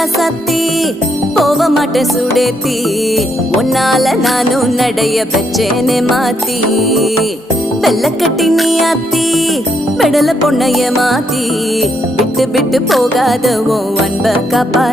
ராசாத்தி போக மாட்டேன் சுடேத்தி உன்னால நானும் நடைய பெச்சேனே மாத்தி வெள்ளக்கட்டி நீ ஆத்தி பெடல பொண்ணைய மாத்தி விட்டு விட்டு போகாத உன் அன்ப காப்பா